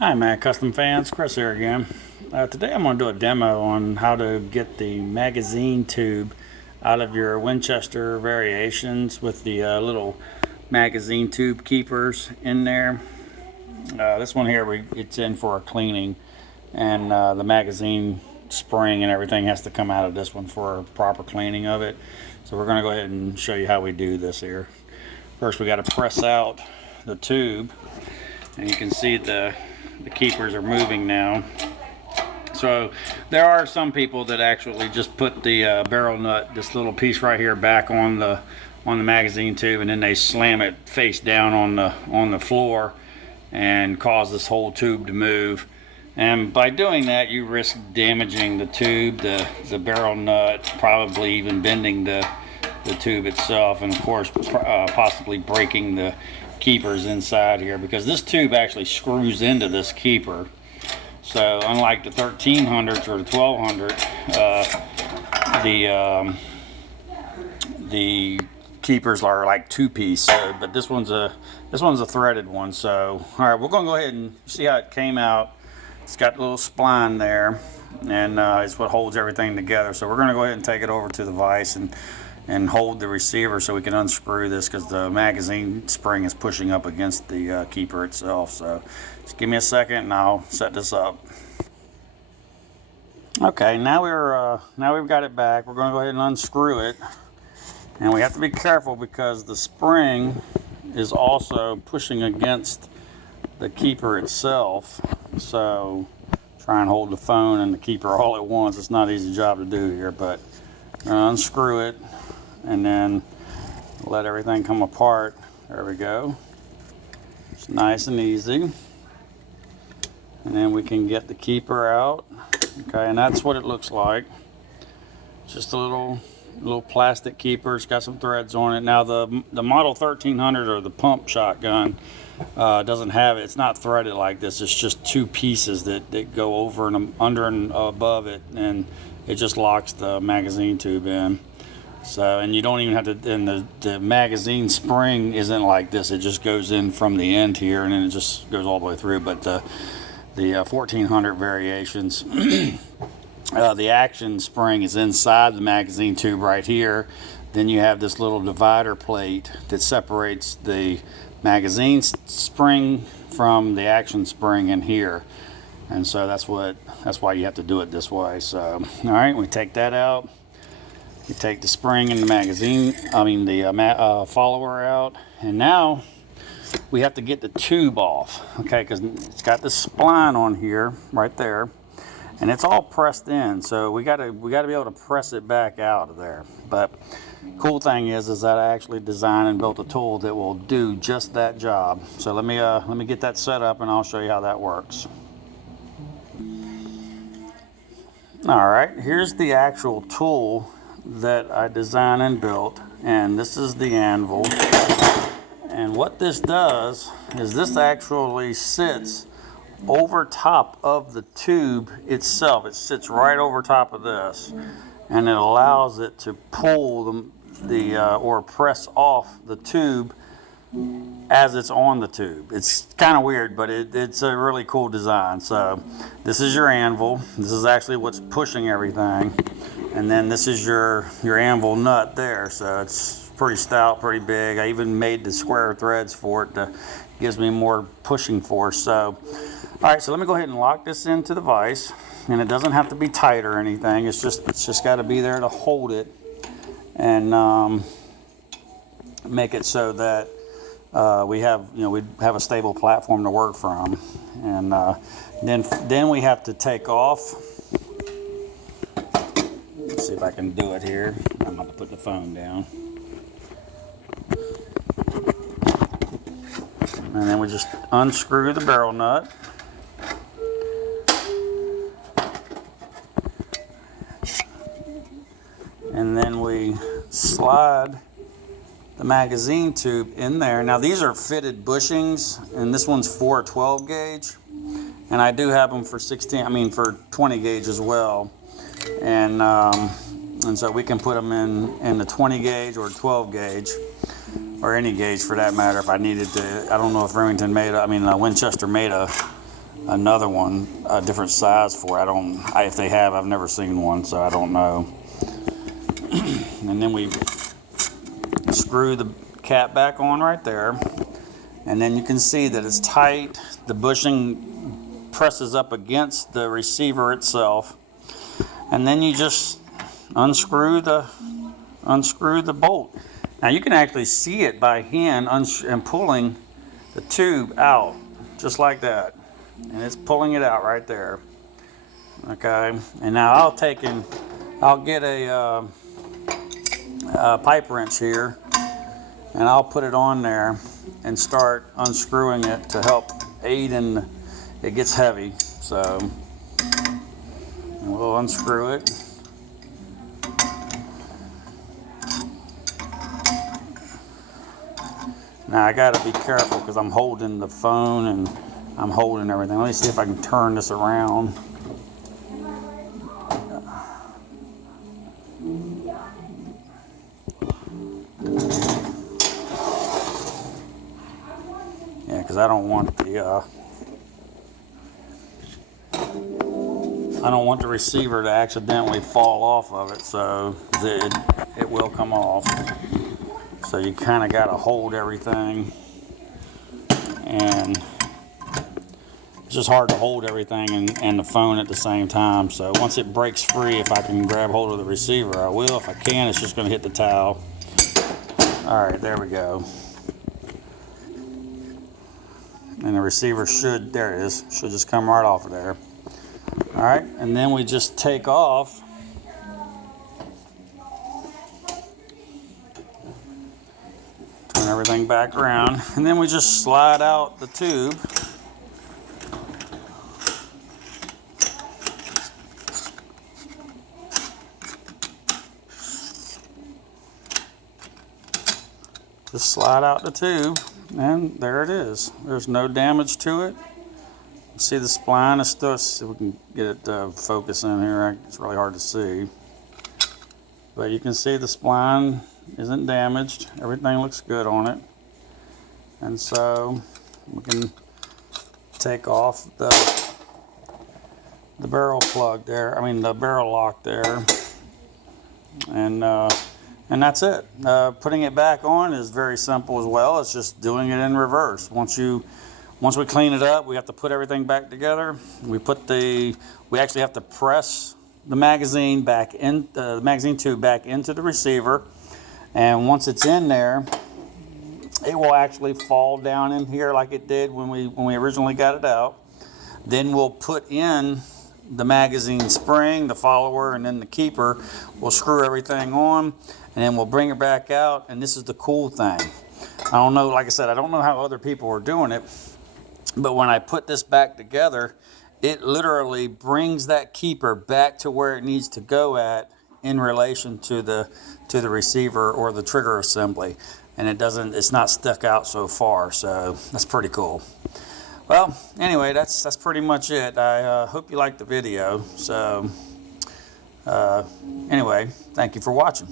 Hi man, Custom Fans, Chris here again. Today I'm going to do a demo on how to get the magazine tube out of your Winchester variations with the little magazine tube keepers in there. This one here, it's in for a cleaning, and the magazine spring and everything has to come out of this one for a proper cleaning of it. So we're going to go ahead and show you how we do this here. First we got to press out the tube, and you can see the keepers are moving now. So there are some people that actually just put the barrel nut, this little piece right here, back on the magazine tube, and then they slam it face down on the floor and cause this whole tube to move. And by doing that, you risk damaging the tube, the barrel nut, probably even bending the tube itself, and of course possibly breaking the keepers inside here, because this tube actually screws into this keeper. So unlike the 1300s or the 1200, the keepers are like two-piece, but this one's a threaded one. So all right, we're gonna go ahead and see how it came out. It's got a little spline there, and it's what holds everything together. So we're gonna go ahead and take it over to the vise and hold the receiver so we can unscrew this, because the magazine spring is pushing up against the keeper itself. So just give me a second and I'll set this up. Okay, now we've got it back. We're going to go ahead and unscrew it, and we have to be careful because the spring is also pushing against the keeper itself. So try and hold the phone and the keeper all at once. It's not an easy job to do here, but unscrew it and then let everything come apart. There we go. It's nice and easy. And then we can get the keeper out. Okay, and that's what it looks like. Just a little plastic keeper. It's got some threads on it. Now the model 1300 or the pump shotgun doesn't have it. It's not threaded like this. It's just two pieces that go over and under and above it, and it just locks the magazine tube in. So, and you don't even have to, and the magazine spring isn't like this. It just goes in from the end here, and then it just goes all the way through. But the 1400 variations, the action spring is inside the magazine tube right here. Then you have this little divider plate that separates the magazine spring from the action spring in here. And so that's why you have to do it this way. So, all right, we take that out. You take the spring and the magazine, the follower out, and now we have to get the tube off, okay, because it's got the spline on here, right there, and it's all pressed in, so we gotta be able to press it back out of there. But cool thing is that I actually designed and built a tool that will do just that job. So let me get that set up, and I'll show you how that works. All right, here's the actual tool that I designed and built, and this is the anvil. And what this does is this actually sits over top of the tube itself. It sits right over top of this, and it allows it to pull or press off the tube as it's on the tube. It's kind of weird, but it's a really cool design. So this is your anvil. This is actually what's pushing everything. And then this is your anvil nut there. So it's pretty stout, pretty big. I even made the square threads for it. Gives me more pushing force. So, all right, so let me go ahead and lock this into the vise. And it doesn't have to be tight or anything. It's just got to be there to hold it and make it so that we have a stable platform to work from. And then we have to take off. Let's see if I can do it here. I'm going to put the phone down. And then we just unscrew the barrel nut. And then we slide the magazine tube in there. Now these are fitted bushings, and this one's for a 12 gauge. And I do have them for 20 gauge as well. And so we can put them in the 20 gauge or 12 gauge. or any gauge for that matter if I needed to. I don't know if Winchester made a another one, a different size for it. If they have, I've never seen one, so I don't know. And then we screw the cap back on right there, and then you can see that it's tight. The bushing presses up against the receiver itself, and then you just unscrew the bolt. Now you can actually see it by hand and pulling the tube out just like that, and it's pulling it out right there. Okay, and now I'll get a pipe wrench here, and I'll put it on there and start unscrewing it to help aid in it gets heavy. So we'll unscrew it. Now I gotta be careful because I'm holding the phone and I'm holding everything. Let me see if I can turn this around. Yeah, because I don't want the receiver to accidentally fall off of it, so it will come off. So you kind of got to hold everything, and it's just hard to hold everything and the phone at the same time. So once it breaks free, if I can grab hold of the receiver, I will. If I can, it's just going to hit the towel. All right, there we go. And the receiver should just come right off of there. All right, and then we just take off everything back around, and then we just slide out the tube. Just slide out the tube, and there it is. There's no damage to it. See the spline is still, see if we can get it to focus in here. It's really hard to see, but you can see the spline isn't damaged. Everything looks good on it. And so we can take off the barrel plug there, the barrel lock there, and that's it. Putting it back on is very simple as well. It's just doing it in reverse. Once we clean it up, we have to put everything back together. We actually have to press the magazine back in, the magazine tube back into the receiver. And once it's in there, it will actually fall down in here like it did when we originally got it out. Then we'll put in the magazine spring, the follower, and then the keeper. We'll screw everything on, and then we'll bring it back out. And this is the cool thing. I don't know, like I said, I don't know how other people are doing it, but when I put this back together, it literally brings that keeper back to where it needs to go at in relation to the receiver or the trigger assembly, and it's not stuck out so far. So that's pretty cool. Well, anyway, that's pretty much it. I hope you liked the video. So anyway, thank you for watching.